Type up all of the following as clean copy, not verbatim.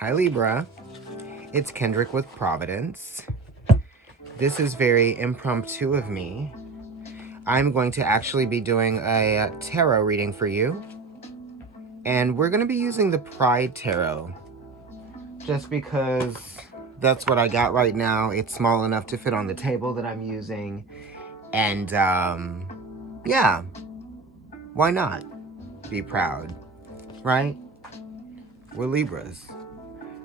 Hi Libra, it's Kendrick with Providence. This is very impromptu of me. I'm going to actually be doing a tarot reading for you. And we're going to be using the Pride Tarot. Just because that's what I got right now. It's small enough to fit on the table that I'm using. And yeah, why not be proud, right? We're Libras.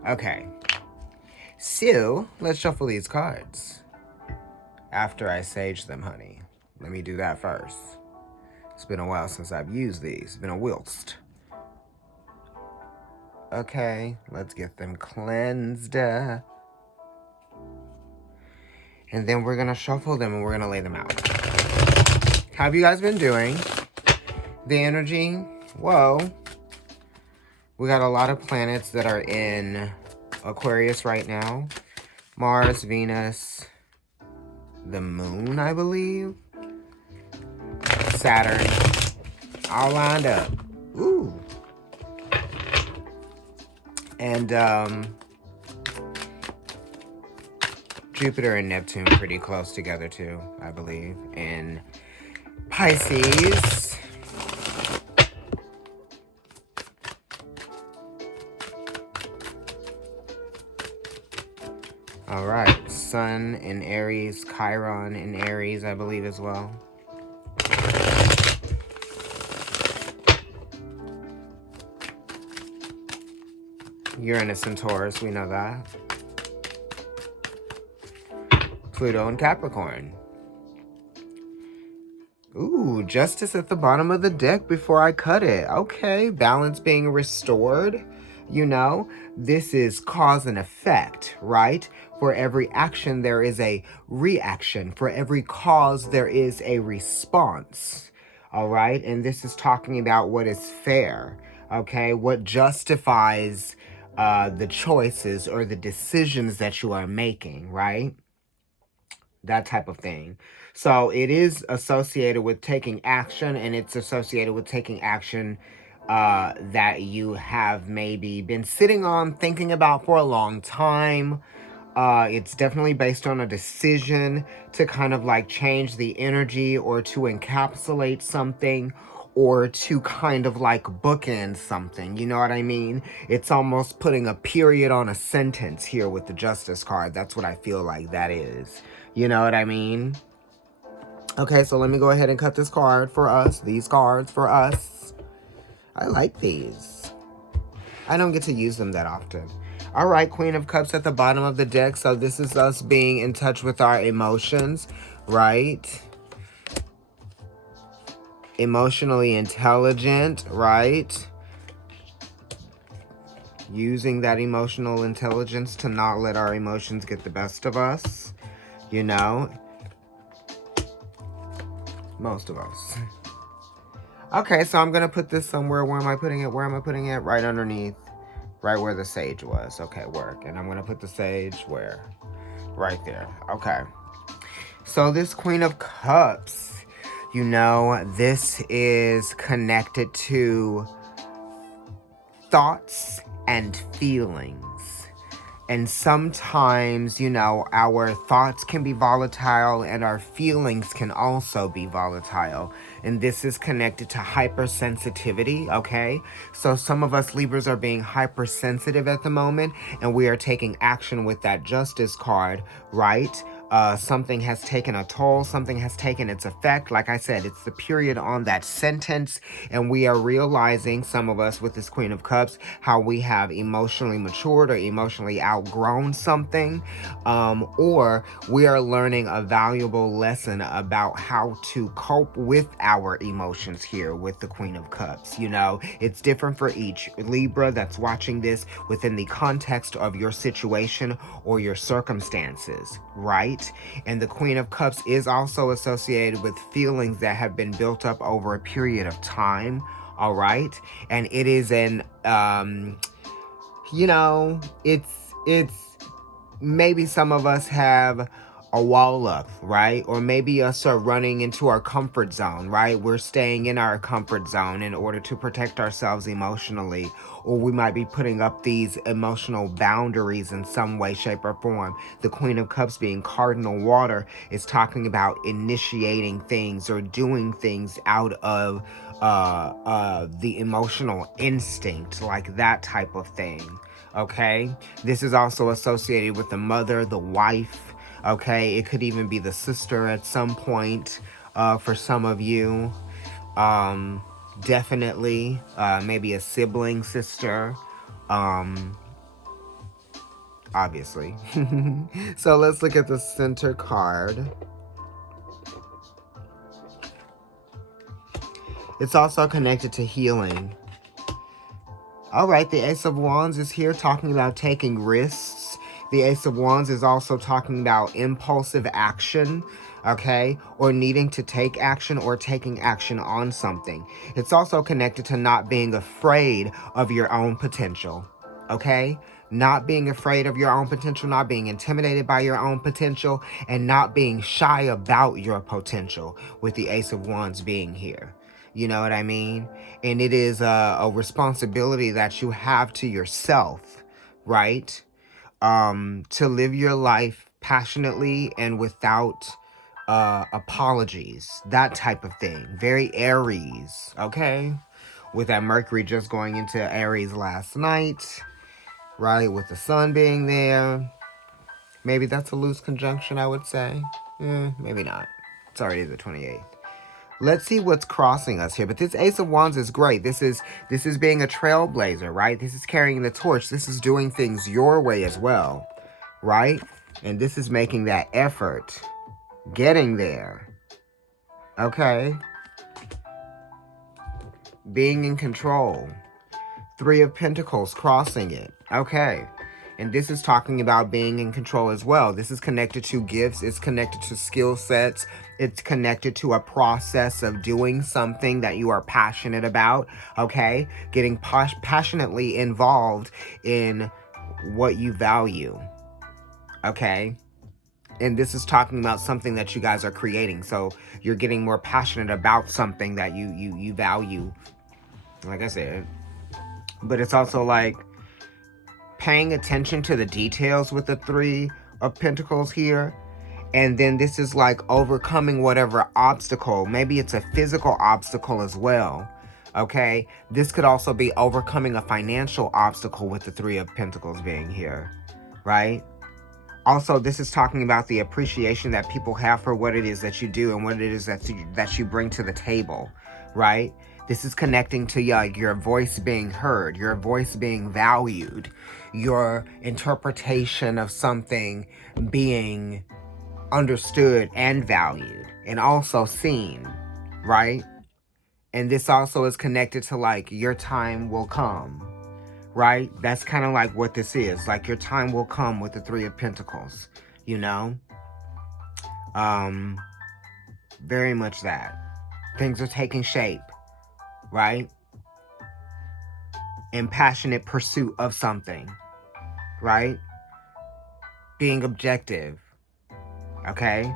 Okay. So, let's shuffle these cards. After I sage them, honey. Let me do that first. It's been a while since I've used these. It's been a whilst. Okay, let's get them cleansed. And then we're gonna shuffle them and we're gonna lay them out. How have you guys been doing? The energy? Whoa. We got a lot of planets that are in Aquarius right now. Mars, Venus, the moon, I believe. Saturn. All lined up. Ooh. And Jupiter and Neptune pretty close together too, I believe. And Pisces. All right, Sun in Aries, Chiron in Aries, I believe as well. Uranus and Taurus, we know that. Pluto and Capricorn. Ooh, Justice at the bottom of the deck before I cut it. Okay, balance being restored. You know, this is cause and effect, right? For every action, there is a reaction. For every cause, there is a response. All right? And this is talking about what is fair, okay? What justifies the choices or the decisions that you are making, right? That type of thing. So it is associated with taking action, and it's associated with taking action that you have maybe been sitting on, thinking about for a long time. It's definitely based on a decision to kind of like change the energy or to encapsulate something or to kind of like bookend something. You know what I mean? It's almost putting a period on a sentence here with the Justice card. That's what I feel like that is. You know what I mean? Okay, so let me go ahead and cut this card for us. These cards for us. I like these. I don't get to use them that often. All right, Queen of Cups at the bottom of the deck. So this is us being in touch with our emotions, right? Emotionally intelligent, right? Using that emotional intelligence to not let our emotions get the best of us, you know? Most of us. Okay, so I'm going to put this somewhere. Where am I putting it? Where am I putting it? Right underneath. Right where the sage was. Okay, work. And I'm going to put the sage where? Right there. Okay. So this Queen of Cups, you know, this is connected to thoughts and feelings. And sometimes, you know, our thoughts can be volatile and our feelings can also be volatile. And this is connected to hypersensitivity, okay? So some of us Libras are being hypersensitive at the moment, and we are taking action with that Justice card, right? Something has taken a toll, something has taken its effect. Like I said, it's the period on that sentence, and we are realizing, some of us with this Queen of Cups, how we have emotionally matured or emotionally outgrown something, or we are learning a valuable lesson about how to cope with our emotions here with the Queen of Cups. You know, it's different for each Libra that's watching this within the context of your situation or your circumstances, right? And the Queen of Cups is also associated with feelings that have been built up over a period of time, all right? And it is an, you know, it's maybe some of us have a wall up, right? Or maybe us are running into our comfort zone, right? We're staying in our comfort zone in order to protect ourselves emotionally, or we might be putting up these emotional boundaries in some way, shape, or form. The Queen of Cups being cardinal water is talking about initiating things or doing things out of the emotional instinct, like that type of thing. Okay, this is also associated with the mother, the wife. Okay, it could even be the sister at some point for some of you. Definitely, maybe a sibling sister. Obviously. So let's look at the center card. It's also connected to healing. All right, the Ace of Wands is here talking about taking risks. The Ace of Wands is also talking about impulsive action, okay? Or needing to take action or taking action on something. It's also connected to not being afraid of your own potential, okay? Not being afraid of your own potential, not being intimidated by your own potential, and not being shy about your potential with the Ace of Wands being here. You know what I mean? And it is a responsibility that you have to yourself, right? To live your life passionately and without apologies, that type of thing. Very Aries, okay? With that Mercury just going into Aries last night, right? With the sun being there. Maybe that's a loose conjunction, I would say. Maybe not. It's already the 28th. Let's see what's crossing us here. But this Ace of Wands is great. This is being a trailblazer, right? This is carrying the torch. This is doing things your way as well, right? And this is making that effort, getting there. Okay. Being in control. Three of Pentacles crossing it. Okay. And this is talking about being in control as well. This is connected to gifts. It's connected to skill sets. It's connected to a process of doing something that you are passionate about. Okay? Getting passionately involved in what you value. Okay? And this is talking about something that you guys are creating. So you're getting more passionate about something that you value. Like I said. But it's also like paying attention to the details with the Three of Pentacles here. And then this is like overcoming whatever obstacle. Maybe it's a physical obstacle as well. Okay? This could also be overcoming a financial obstacle with the Three of Pentacles being here. Right? Also, this is talking about the appreciation that people have for what it is that you do and what it is that you bring to the table. Right? This is connecting to your voice being heard, your voice being valued, your interpretation of something being understood and valued and also seen, right? And this also is connected to like your time will come, right? That's kind of like what this is. Like your time will come with the Three of Pentacles, you know? Very much that. Things are taking shape. Right? In passionate pursuit of something, right? Being objective, okay?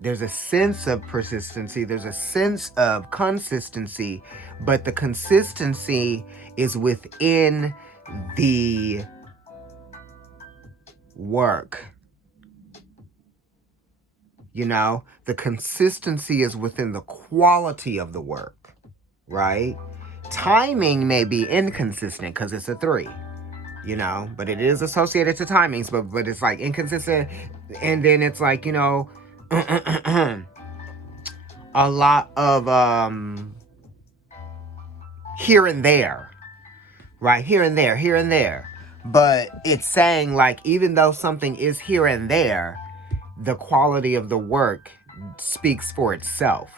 There's a sense of persistency, there's a sense of consistency, but the consistency is within the work. You know, the consistency is within the quality of the work. Right? Timing may be inconsistent because it's a 3, you know, but it is associated to timings, but it's like inconsistent. And then it's like, you know, a lot of here and there, right? Here and there, here and there. But it's saying like, even though something is here and there, the quality of the work speaks for itself.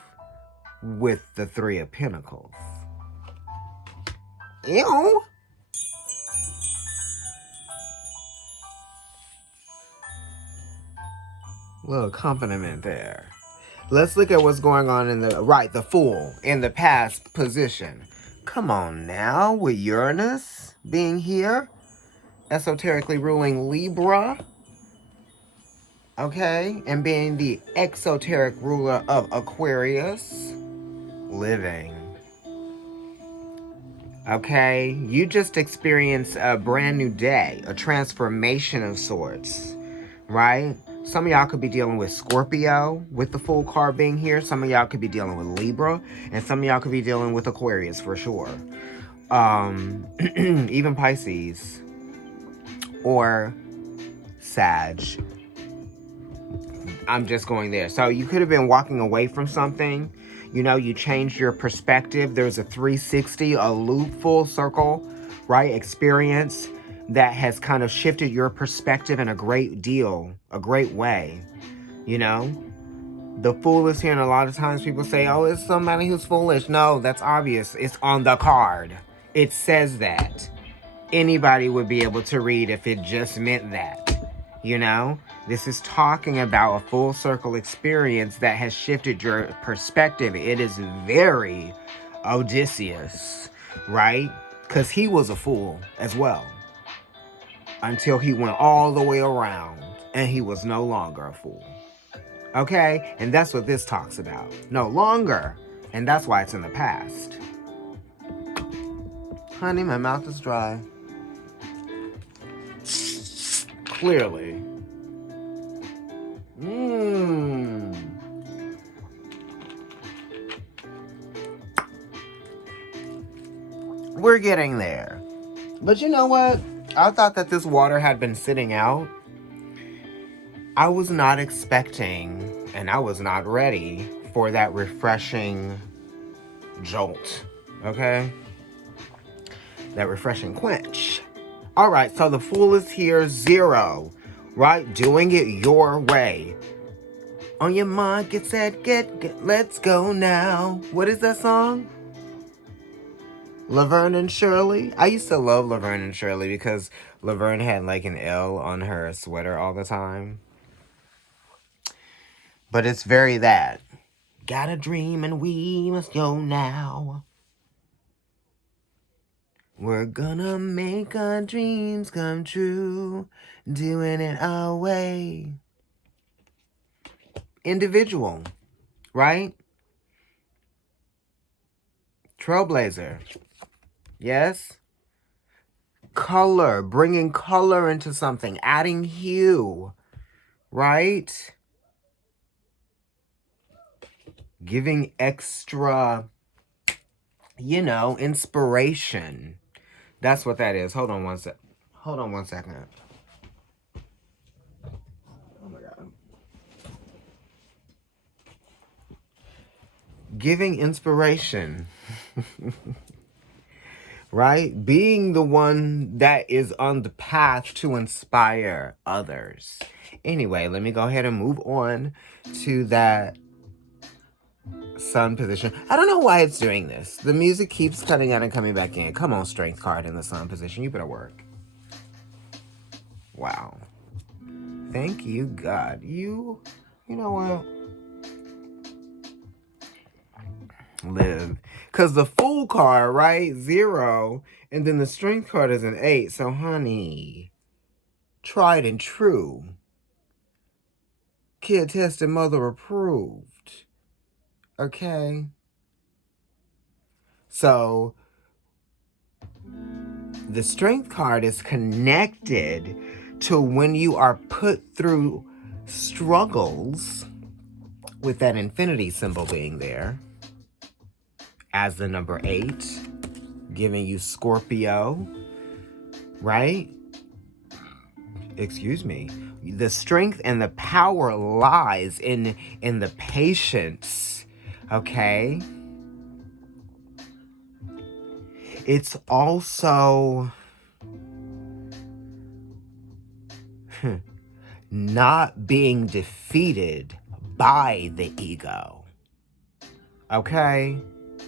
With the Three of Pentacles. Ew. Little accompaniment there. Let's look at what's going on in the Fool in the past position. Come on now, with Uranus being here, esoterically ruling Libra. Okay? And being the exoteric ruler of Aquarius, living. Okay? You just experienced a brand new day, a transformation of sorts, right? Some of y'all could be dealing with Scorpio with the full card being here. Some of y'all could be dealing with Libra, and some of y'all could be dealing with Aquarius for sure. Even Pisces or Sag. I'm just going there. So you could have been walking away from something. You know, you changed your perspective. There's a 360, a loop, full circle, right? Experience that has kind of shifted your perspective in a great deal, a great way. You know, the fool is here, and a lot of times people say, oh, it's somebody who's foolish. No, that's obvious. It's on the card. It says that. Anybody would be able to read if it just meant that. You know, this is talking about a full circle experience that has shifted your perspective. It is very Odysseus, right? Because he was a fool as well until he went all the way around and he was no longer a fool. Okay? And that's what this talks about. No longer. And that's why it's in the past. Honey, my mouth is dry. Clearly. We're getting there. But you know what? I thought that this water had been sitting out. I was not expecting, and I was not ready for that refreshing jolt. Okay? That refreshing quench. All right, so the Fool is here, 0. Right? Doing it your way. On your mark, get set, get, let's go now. What is that song? Laverne and Shirley. I used to love Laverne and Shirley because Laverne had like an L on her sweater all the time. But it's very that. Got a dream and we must go now. We're gonna make our dreams come true. Doing it our way. Individual, right? Trailblazer. Yes? Color. Bringing color into something. Adding hue. Right? Giving extra, inspiration. That's what that is. Hold on one second. Oh my God. Giving inspiration. Right? Being the one that is on the path to inspire others. Anyway, let me go ahead and move on to that sun position. I don't know why it's doing this. The music keeps cutting out and coming back in. Come on, strength card in the sun position. You better work. Wow. Thank you, God. You know what? Live. Because the Fool card, right? 0. And then the strength card is an 8. So, honey, tried and true. Kid tested, mother approved. Okay? So, the strength card is connected to when you are put through struggles with that infinity symbol being there as the number 8, giving you Scorpio, right? Excuse me. The strength and the power lies in the patience, okay? It's also not being defeated by the ego, okay?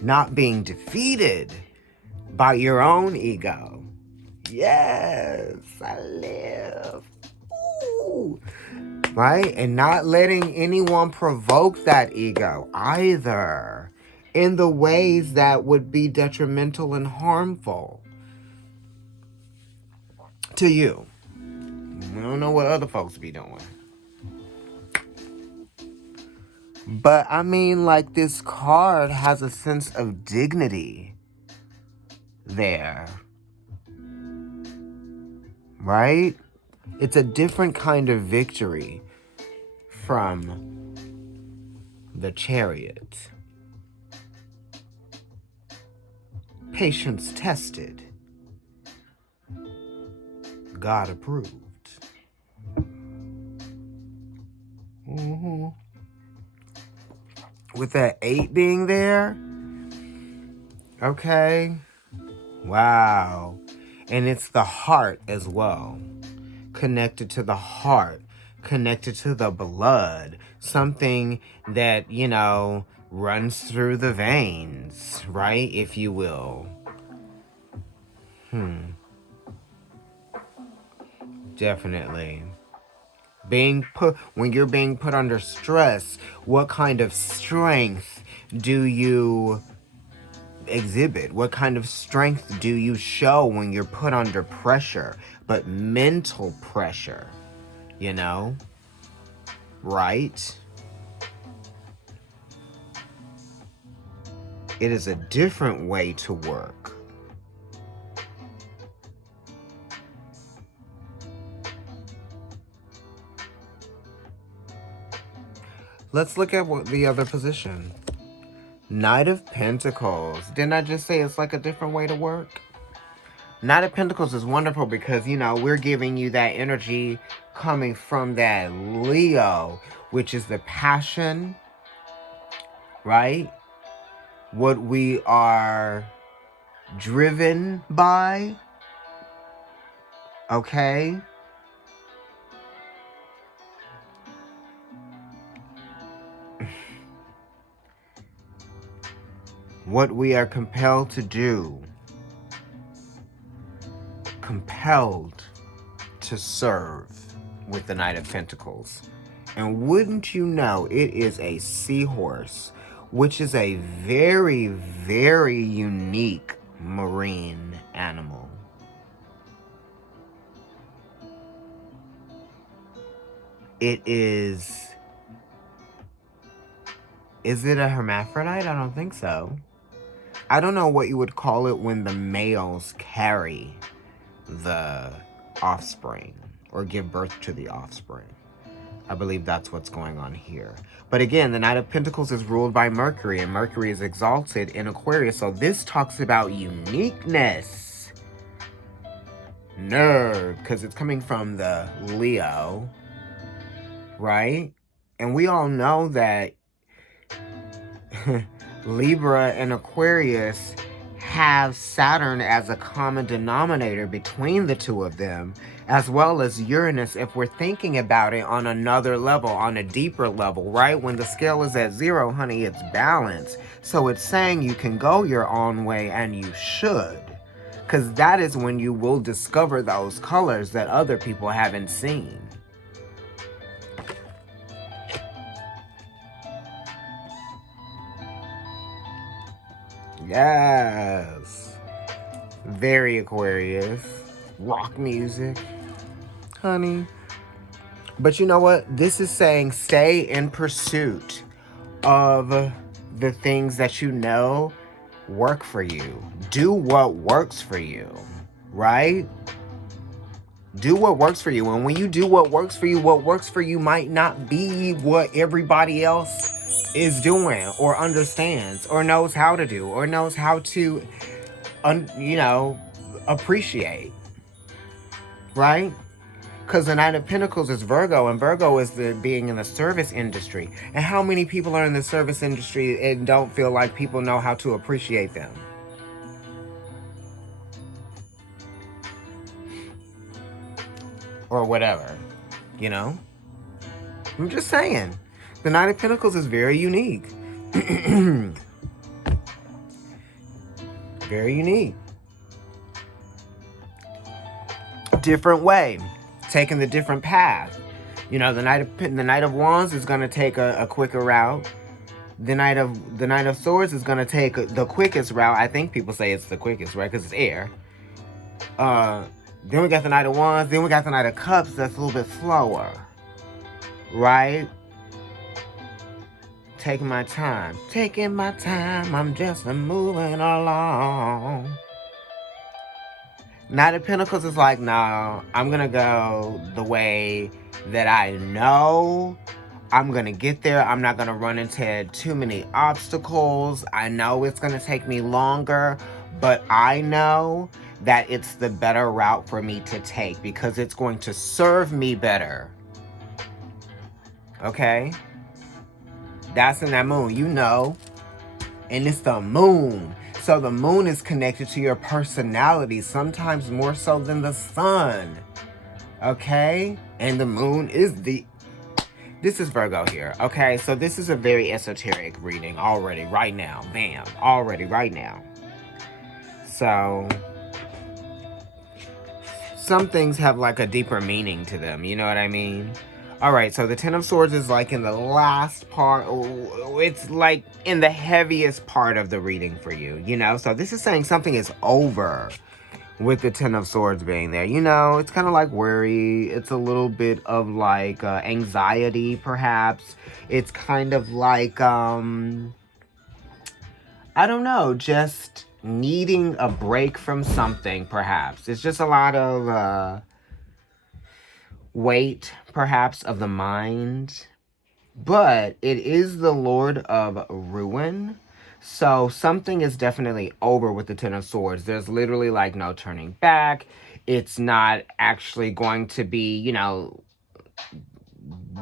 Not being defeated by your own ego. Yes, I live. Ooh. Right? And not letting anyone provoke that ego either in the ways that would be detrimental and harmful to you. I don't know what other folks be doing. But I mean, like, this card has a sense of dignity there, right? It's a different kind of victory from the Chariot. Patience tested, God approved. Mm-hmm. With that 8 being there, okay, wow. And it's the heart as well, connected to the heart, connected to the blood, something that, runs through the veins, right, if you will. Definitely. When you're being put under stress, what kind of strength do you exhibit? What kind of strength do you show when you're put under pressure? But mental pressure, right? It is a different way to work. Let's look at the other position. Knight of Pentacles. Didn't I just say it's like a different way to work? Knight of Pentacles is wonderful because, we're giving you that energy coming from that Leo, which is the passion, right? What we are driven by, okay? What we are compelled to do. Compelled to serve with the Knight of Pentacles. And wouldn't you know, it is a seahorse, which is a very, very unique marine animal. It is it a hermaphrodite? I don't think so. I don't know what you would call it when the males carry the offspring or give birth to the offspring. I believe that's what's going on here. But again, the Knight of Pentacles is ruled by Mercury, and Mercury is exalted in Aquarius. So this talks about uniqueness. Nerd, because it's coming from the Leo, right? And we all know that Libra and Aquarius have Saturn as a common denominator between the two of them, as well as Uranus, if we're thinking about it on another level, on a deeper level, right? When the scale is at 0, honey, it's balance. So it's saying you can go your own way, and you should. Because that is when you will discover those colors that other people haven't seen. Yes. Very Aquarius. Rock music. Honey. But you know what? This is saying stay in pursuit of the things that you know work for you. Do what works for you. Right? Do what works for you. And when you do what works for you might not be what everybody else is doing or understands or knows how to do or knows how to, appreciate. Right? Because the Knight of Pentacles is Virgo, and Virgo is the being in the service industry. And how many people are in the service industry and don't feel like people know how to appreciate them? Or whatever, I'm just saying. The Knight of Pentacles is very unique. Very unique. Different way. Taking the different path. The Knight of Wands is going to take a quicker route. The Knight of Swords is going to take the quickest route. I think people say it's the quickest, right? Because it's air. Then we got the Knight of Wands. Then we got the Knight of Cups. That's a little bit slower, right? taking my time. Taking my time, I'm just moving along. Knight of Pentacles is like, no, I'm going to go the way that I know I'm going to get there. I'm not going to run into too many obstacles. I know it's going to take me longer, but I know that it's the better route for me to take because it's going to serve me better. Okay? That's in that moon, you know. And it's the moon. So the moon is connected to your personality, sometimes more so than the sun. Okay? And the moon is this is Virgo here. Okay? So this is a very esoteric reading already, right now. Bam. Already, right now. So some things have like a deeper meaning to them. You know what I mean? Alright, so the Ten of Swords is like in the last part. It's like in the heaviest part of the reading for you, you know? So this is saying something is over with the Ten of Swords being there. You know, it's kind of like worry. It's a little bit of like anxiety, perhaps. It's kind of like, I don't know, just needing a break from something, perhaps. It's just a lot of weight, perhaps, of the mind. But it is the Lord of Ruin. So something is definitely over with the Ten of Swords. There's literally like no turning back. It's not actually going to be, you know,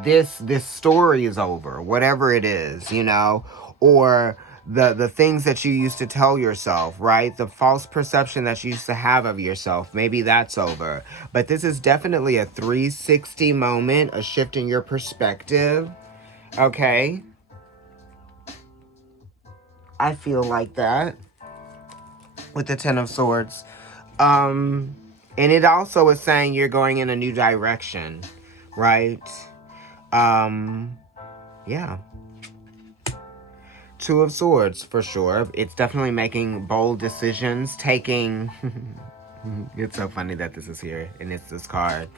this story is over, whatever it is, you know, or the things that you used to tell yourself, right? The false perception that you used to have of yourself, maybe that's over. But this is definitely a 360 moment, a shift in your perspective, okay? I feel like that with the Ten of Swords. And it also is saying you're going in a new direction, right? Yeah. Two of Swords, for sure. It's definitely making bold decisions, taking... It's so funny that this is here, and it's this card.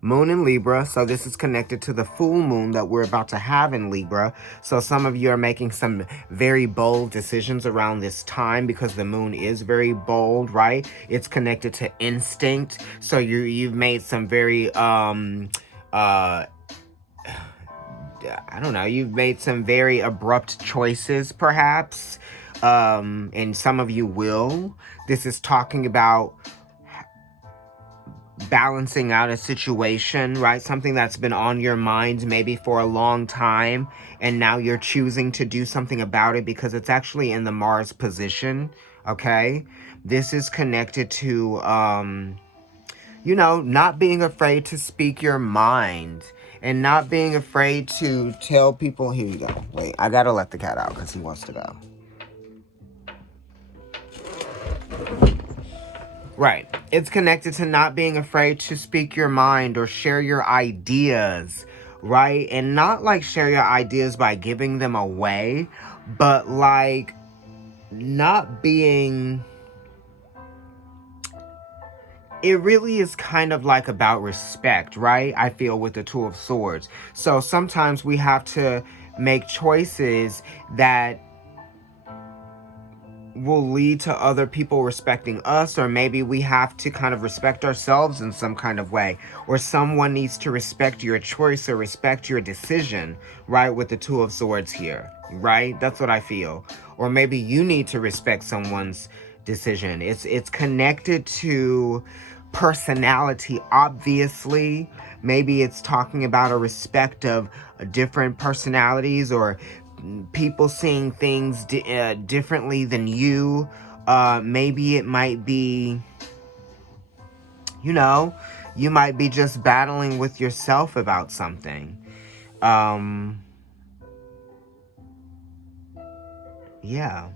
Moon in Libra, so this is connected to the full moon that we're about to have in Libra. So some of you are making some very bold decisions around this time because the moon is very bold, right? It's connected to instinct. So you've made some very I don't know, you've made some very abrupt choices, perhaps, and some of you will. This is talking about balancing out a situation, right? Something that's been on your mind maybe for a long time, and now you're choosing to do something about it because it's actually in the Mars position, okay? This is connected to, you know, not being afraid to speak your mind. And not being afraid to tell people, here you go. Wait, I gotta let the cat out because he wants to go. Right. It's connected to not being afraid to speak your mind or share your ideas, right? And not like share your ideas by giving them away, but like not being... It really is kind of like about respect, right? I feel with the Two of Swords. So sometimes we have to make choices that will lead to other people respecting us, or maybe we have to kind of respect ourselves in some kind of way, or someone needs to respect your choice or respect your decision, right? With the Two of Swords here, right? That's what I feel. Or maybe you need to respect someone's decision. It's connected to personality, obviously. Maybe it's talking about a respect of different personalities or people seeing things differently than you. Maybe it might be, you know, you might be just battling with yourself about something. Yeah.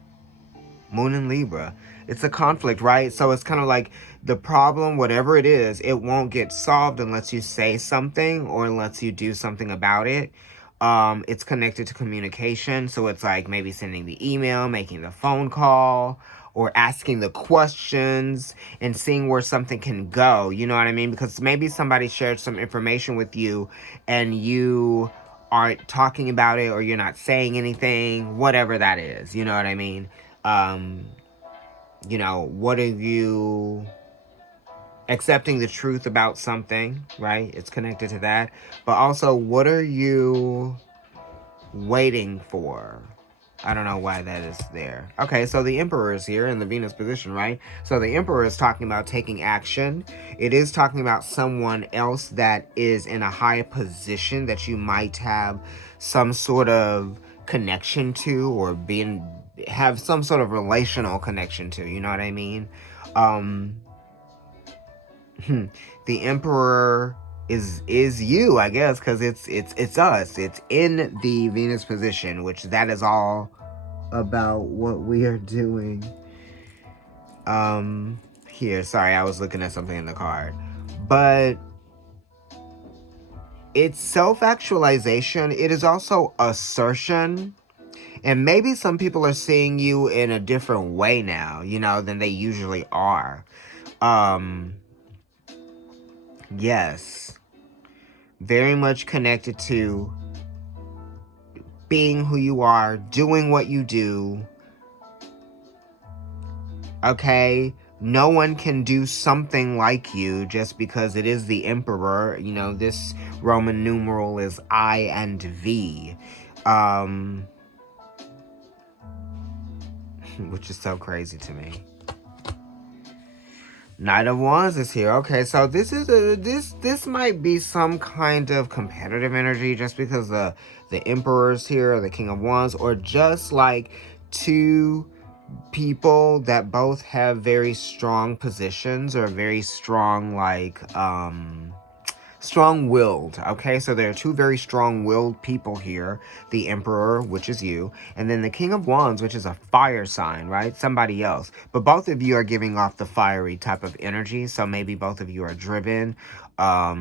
Moon in Libra. It's a conflict, right? So it's kind of like the problem, whatever it is, it won't get solved unless you say something or unless you do something about it. It's connected to communication. So it's like maybe sending the email, making the phone call, or asking the questions and seeing where something can go. You know what I mean? Because maybe somebody shared some information with you and you aren't talking about it, or you're not saying anything, whatever that is, you know what I mean? You know, what are you accepting the truth about something, right? It's connected to that. But also, what are you waiting for? I don't know why that is there. Okay, so the Emperor is here in the Venus position, right? So the Emperor is talking about taking action. It is talking about someone else that is in a high position that you might have some sort of connection to, or have some sort of relational connection to, you know what I mean? The Emperor is you, I guess, because it's us. It's in the Venus position, which that is all about what we are doing. Here, sorry, I was looking at something in the card, but it's self-actualization. It is also assertion, and maybe some people are seeing you in a different way now, you know, than they usually are. Yes, very much connected to being who you are, doing what you do. Okay? No one can do something like you just because it is the Emperor. You know, this Roman numeral is I and V. Which is so crazy to me. Knight of Wands is here. Okay, so this is this might be some kind of competitive energy just because the Emperor's here, or the King of Wands, or just like two people that both have very strong positions, or very strong, like strong-willed. Okay, so there are two very strong-willed people here. The Emperor, which is you, and then the King of Wands, which is a fire sign, right? Somebody else. But both of you are giving off the fiery type of energy, so maybe both of you are driven. I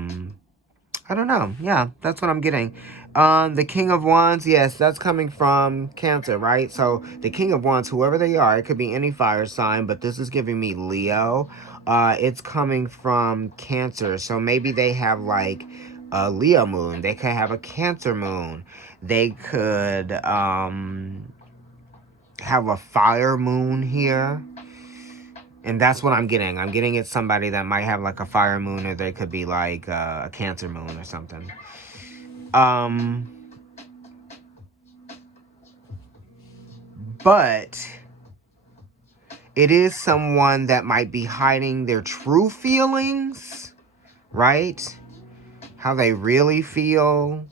don't know. Yeah, that's what I'm getting. The King of Wands, yes, that's coming from Cancer, right? So the King of Wands, whoever they are, it could be any fire sign, but this is giving me Leo. It's coming from Cancer, so maybe they have like a Leo moon. They could have a Cancer moon. They could have a fire moon here. And that's what I'm getting. I'm getting it's somebody that might have like a fire moon, or they could be like a Cancer moon or something. But it is someone that might be hiding their true feelings, right? How they really feel.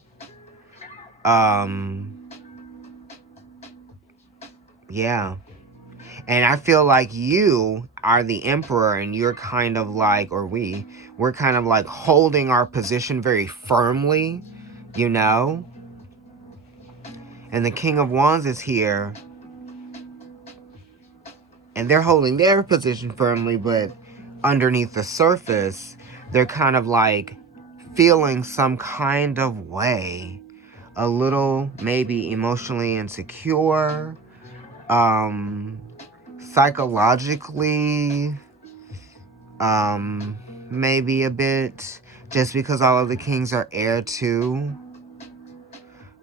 Yeah. And I feel like you are the Emperor, and you're kind of like, or we're kind of like holding our position very firmly, you know? And the King of Wands is here, and they're holding their position firmly, but underneath the surface, they're kind of like feeling some kind of way. A little, maybe emotionally insecure, psychologically, maybe a bit, just because all of the kings are air too,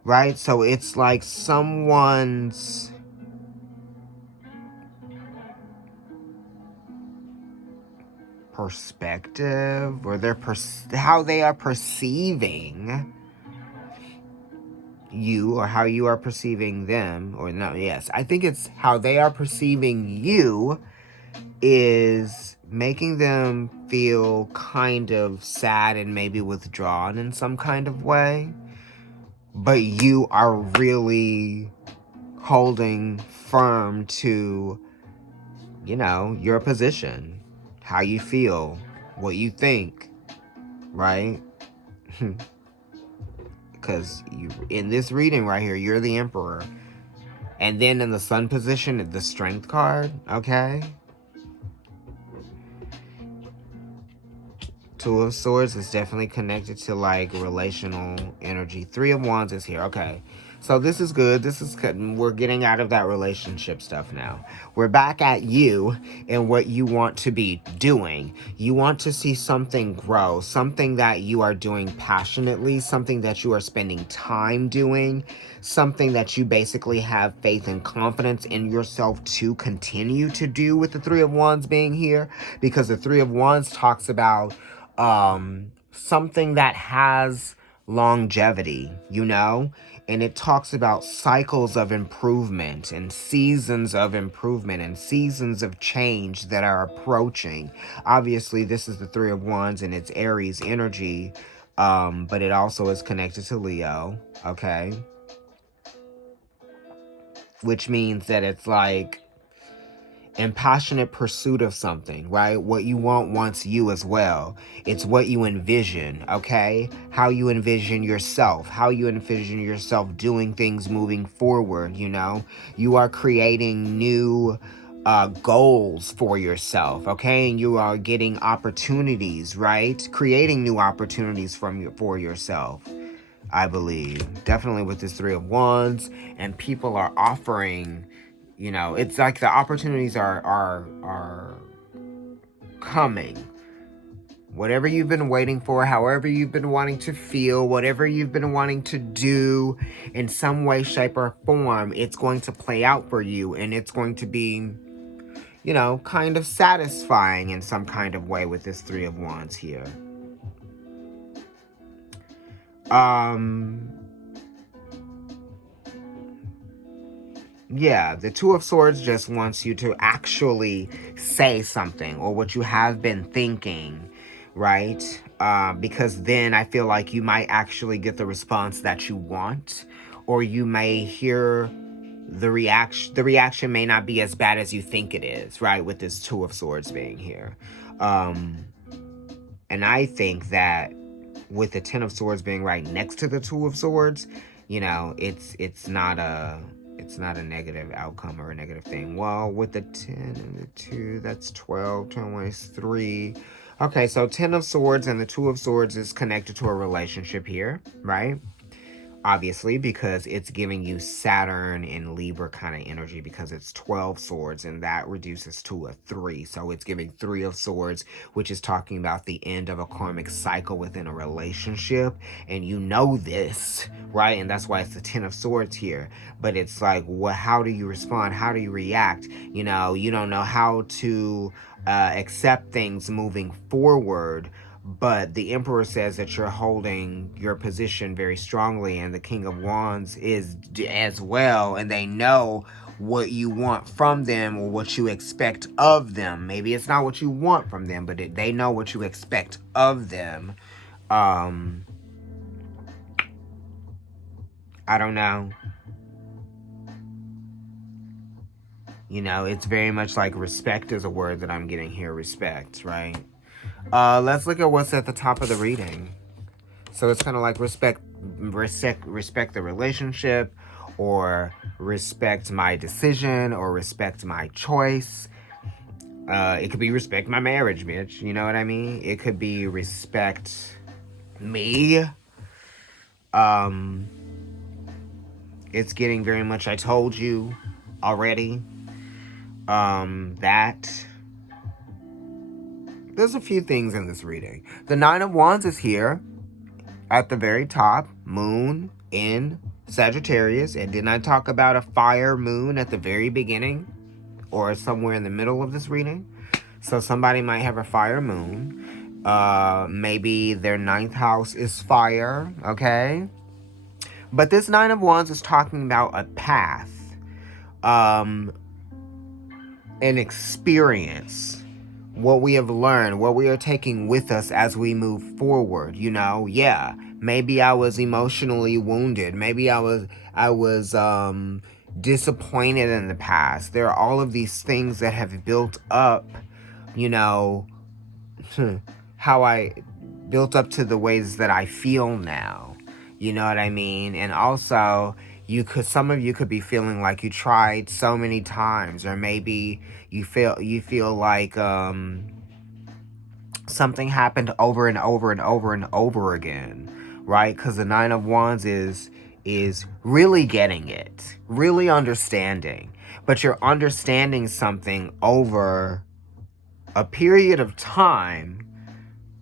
right? So it's like someone's perspective, or how they are perceiving you, or how you are perceiving them, or no, yes, I think it's how they are perceiving you is making them feel kind of sad and maybe withdrawn in some kind of way. But you are really holding firm to, you know, your position, how you feel, what you think, right? Because you, in this reading right here, you're the Emperor. And then in the Sun position, the Strength card, okay? Two of Swords is definitely connected to like relational energy. Three of Wands is here, okay. So this is good. This is good. We're getting out of that relationship stuff now. We're back at you and what you want to be doing. You want to see something grow, something that you are doing passionately, something that you are spending time doing, something that you basically have faith and confidence in yourself to continue to do, with the Three of Wands being here, because the Three of Wands talks about something that has longevity, you know? And it talks about cycles of improvement and seasons of improvement and seasons of change that are approaching. Obviously, this is the Three of Wands and it's Aries energy, but it also is connected to Leo, okay? Which means that it's like in passionate pursuit of something, right? What you want wants you as well. It's what you envision, okay? How you envision yourself, how you envision yourself doing things moving forward, you know? You are creating new goals for yourself, okay? And you are getting opportunities, right? Creating new opportunities for yourself, I believe. Definitely with this Three of Wands, and people are offering, you know, it's like the opportunities are coming. Whatever you've been waiting for, however you've been wanting to feel, whatever you've been wanting to do, in some way, shape, or form, it's going to play out for you, and it's going to be, you know, kind of satisfying in some kind of way with this Three of Wands here. Yeah, the Two of Swords just wants you to actually say something, or what you have been thinking, right? Because then I feel like you might actually get the response that you want, or you may hear the reaction. The reaction may not be as bad as you think it is, right? With this Two of Swords being here. And I think that with the Ten of Swords being right next to the Two of Swords, you know, it's not a negative outcome or a negative thing. Well, with the 10 and the 2, that's 12. 21 is 3. Okay, so 10 of Swords and the 2 of Swords is connected to a relationship here, right? Obviously, because it's giving you Saturn and Libra kind of energy, because it's 12 swords and that reduces to a 3. So it's giving 3 of Swords, which is talking about the end of a karmic cycle within a relationship. And you know this, right? And that's why it's the 10 of Swords here. But it's like, how do you respond? How do you react? You know, you don't know how to accept things moving forward. But the Emperor says that you're holding your position very strongly, and the King of Wands is as well, and they know what you want from them or what you expect of them. Maybe it's not what you want from them, but they know what you expect of them. I don't know. You know, it's very much like respect is a word that I'm getting here. Respect, right? Let's look at what's at the top of the reading. So it's kind of like respect the relationship, or respect my decision, or respect my choice. It could be respect my marriage, bitch. You know what I mean? It could be respect me. It's getting very much I told you already. That there's a few things in this reading. The Nine of Wands is here at the very top. Moon in Sagittarius. And didn't I talk about a fire moon at the very beginning, or somewhere in the middle of this reading? So somebody might have a fire moon. Maybe their ninth house is fire, okay? But this Nine of Wands is talking about a path, an experience, what we have learned, what we are taking with us as we move forward. You know, yeah, maybe I was emotionally wounded. Maybe I was disappointed in the past. There are all of these things that have built up, you know, how I built up to the ways that I feel now. You know what I mean? And also, some of you could be feeling like you tried so many times, or maybe you feel like something happened over and over and over and over again, right? Because the Nine of Wands is is really getting it, really understanding. But you're understanding something over a period of time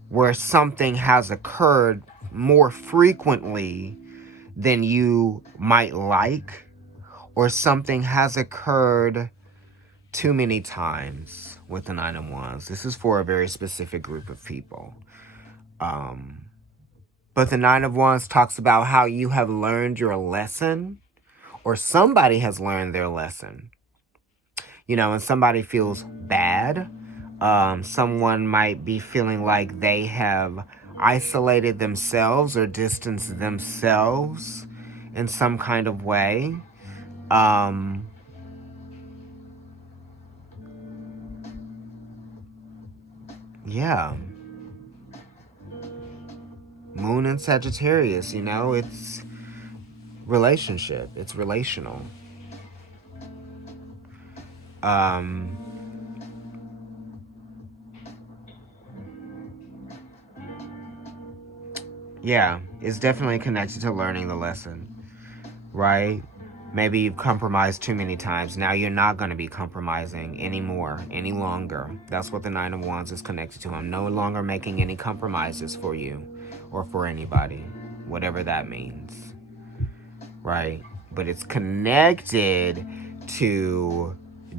where something has occurred more frequently than you might like, or something has occurred too many times with the Nine of Wands. This is for a very specific group of people. But the Nine of Wands talks about how you have learned your lesson, or somebody has learned their lesson. You know, and somebody feels bad. Someone might be feeling like they have isolated themselves or distanced themselves in some kind of way. Yeah. Moon and Sagittarius, you know, it's relationship. It's relational. Yeah, it's definitely connected to learning the lesson, right? Maybe you've compromised too many times. Now you're not going to be compromising anymore, any longer. That's what the Nine of Wands is connected to. I'm no longer making any compromises for you or for anybody, whatever that means, right? But it's connected to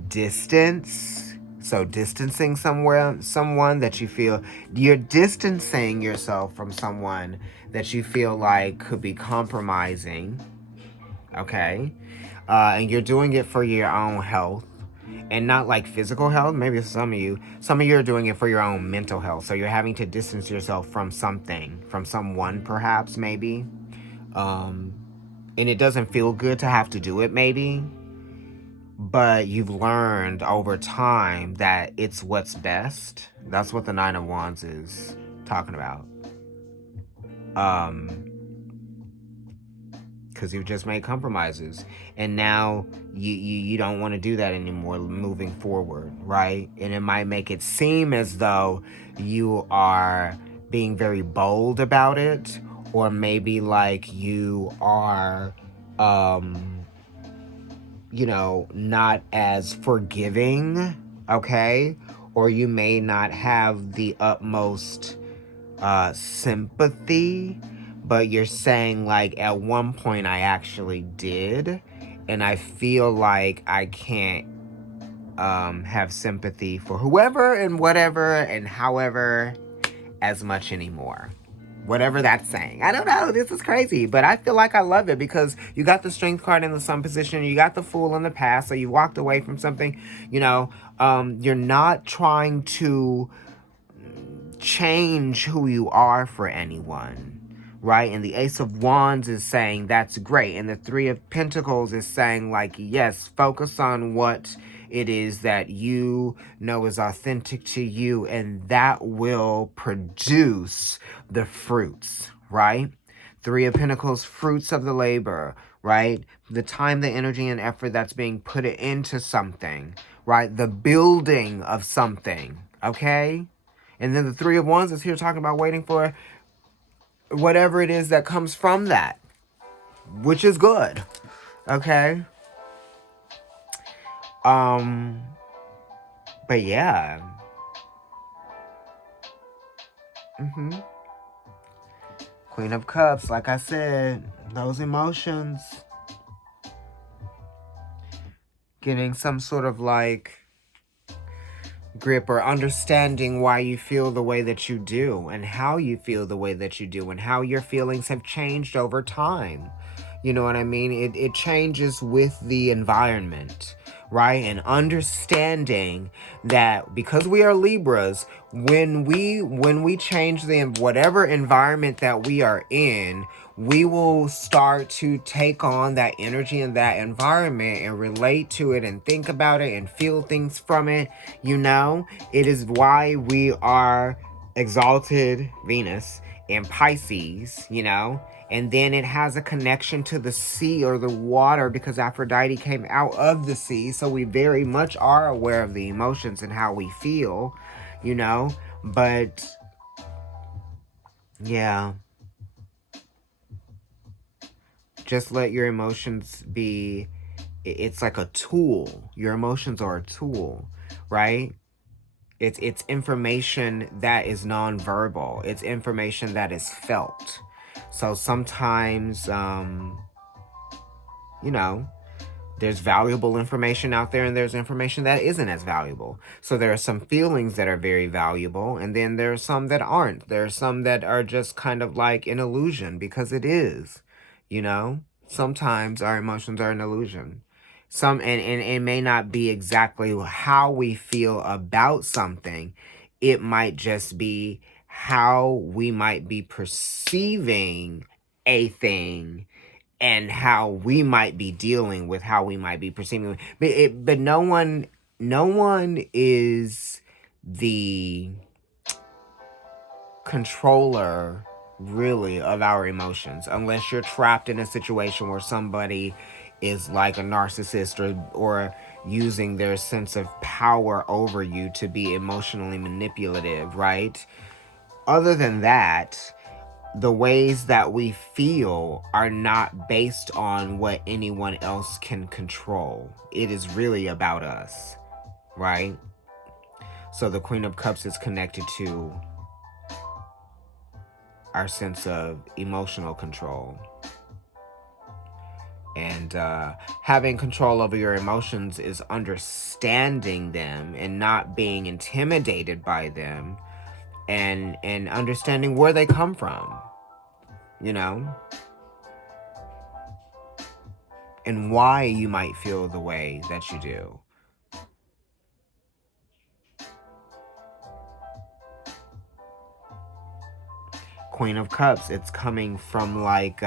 distance. So distancing someone that you feel, you're distancing yourself from someone that you feel like could be compromising, okay? And you're doing it for your own health and not like physical health. Maybe some of you are doing it for your own mental health. So you're having to distance yourself from something, from someone perhaps, maybe. And it doesn't feel good to have to do it, maybe. But you've learned over time that it's what's best. That's what the Nine of Wands is talking about. Because you've just made compromises. And now you don't want to do that anymore moving forward, right? And it might make it seem as though you are being very bold about it. Or maybe like you are... you know, not as forgiving, okay? Or you may not have the utmost sympathy, but you're saying like at one point I actually did, and I feel like I can't have sympathy for whoever and whatever and however as much anymore. Whatever that's saying. I don't know. This is crazy. But I feel like I love it because you got the Strength card in the Sun position. You got the Fool in the past. So you walked away from something. You know, you're not trying to change who you are for anyone. Right? And the Ace of Wands is saying that's great. And the Three of Pentacles is saying like, yes, focus on what it is that you know is authentic to you, and that will produce the fruits, right? Three of Pentacles, fruits of the labor, right? The time, the energy, and effort that's being put into something, right? The building of something, okay? And then the Three of Wands is here talking about waiting for whatever it is that comes from that, which is good, okay? But yeah. Queen of Cups, like I said, those emotions. Getting some sort of like grip or understanding why you feel the way that you do and how you feel the way that you do and how your feelings have changed over time. You know what I mean? It changes with the environment, right? And understanding that because we are Libras, when we change the whatever environment that we are in, we will start to take on that energy in that environment and relate to it and think about it and feel things from it. You know, it is why we are exalted Venus in Pisces, you know, and then it has a connection to the sea or the water because Aphrodite came out of the sea. So we very much are aware of the emotions and how we feel, you know, but yeah. Just let your emotions be, it's like a tool. Your emotions are a tool, right? It's information that is nonverbal. It's information that is felt. So sometimes, you know, there's valuable information out there and there's information that isn't as valuable. So there are some feelings that are very valuable and then there are some that aren't. There are some that are just kind of like an illusion because it is, you know? Sometimes our emotions are an illusion. And it may not be exactly how we feel about something. It might just be how we might be perceiving a thing and how we might be dealing with how we might be perceiving it. But no one is the controller really of our emotions unless you're trapped in a situation where somebody is like a narcissist or using their sense of power over you to be emotionally manipulative, right? Other than that, the ways that we feel are not based on what anyone else can control. It is really about us, right? So the Queen of Cups is connected to our sense of emotional control. And having control over your emotions is understanding them and not being intimidated by them and understanding where they come from, you know? And why you might feel the way that you do. Queen of Cups, it's coming from like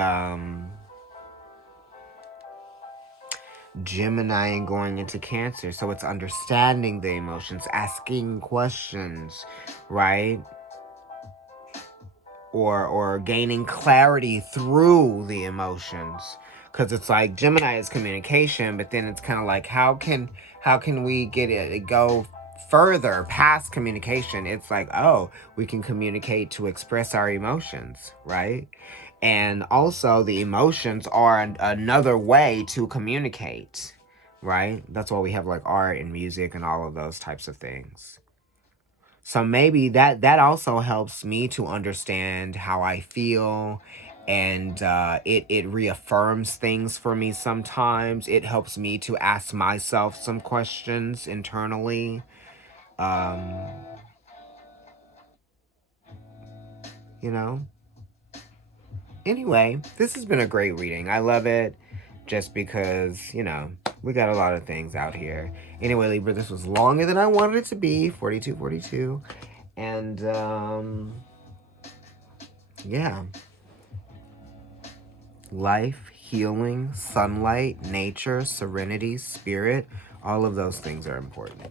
Gemini and going into Cancer. So it's understanding the emotions, asking questions, right? Or gaining clarity through the emotions. Because it's like Gemini is communication, but then it's kind of like how can we get it go further past communication? It's like, oh, we can communicate to express our emotions, right? And also the emotions are another way to communicate, right? That's why we have like art and music and all of those types of things. So maybe that also helps me to understand how I feel, and it reaffirms things for me sometimes. It helps me to ask myself some questions internally. Um, you know. Anyway, this has been a great reading. I love it just because, we got a lot of things out here. Anyway, Libra, this was longer than I wanted it to be, 42. And yeah. Life, healing, sunlight, nature, serenity, spirit, all of those things are important.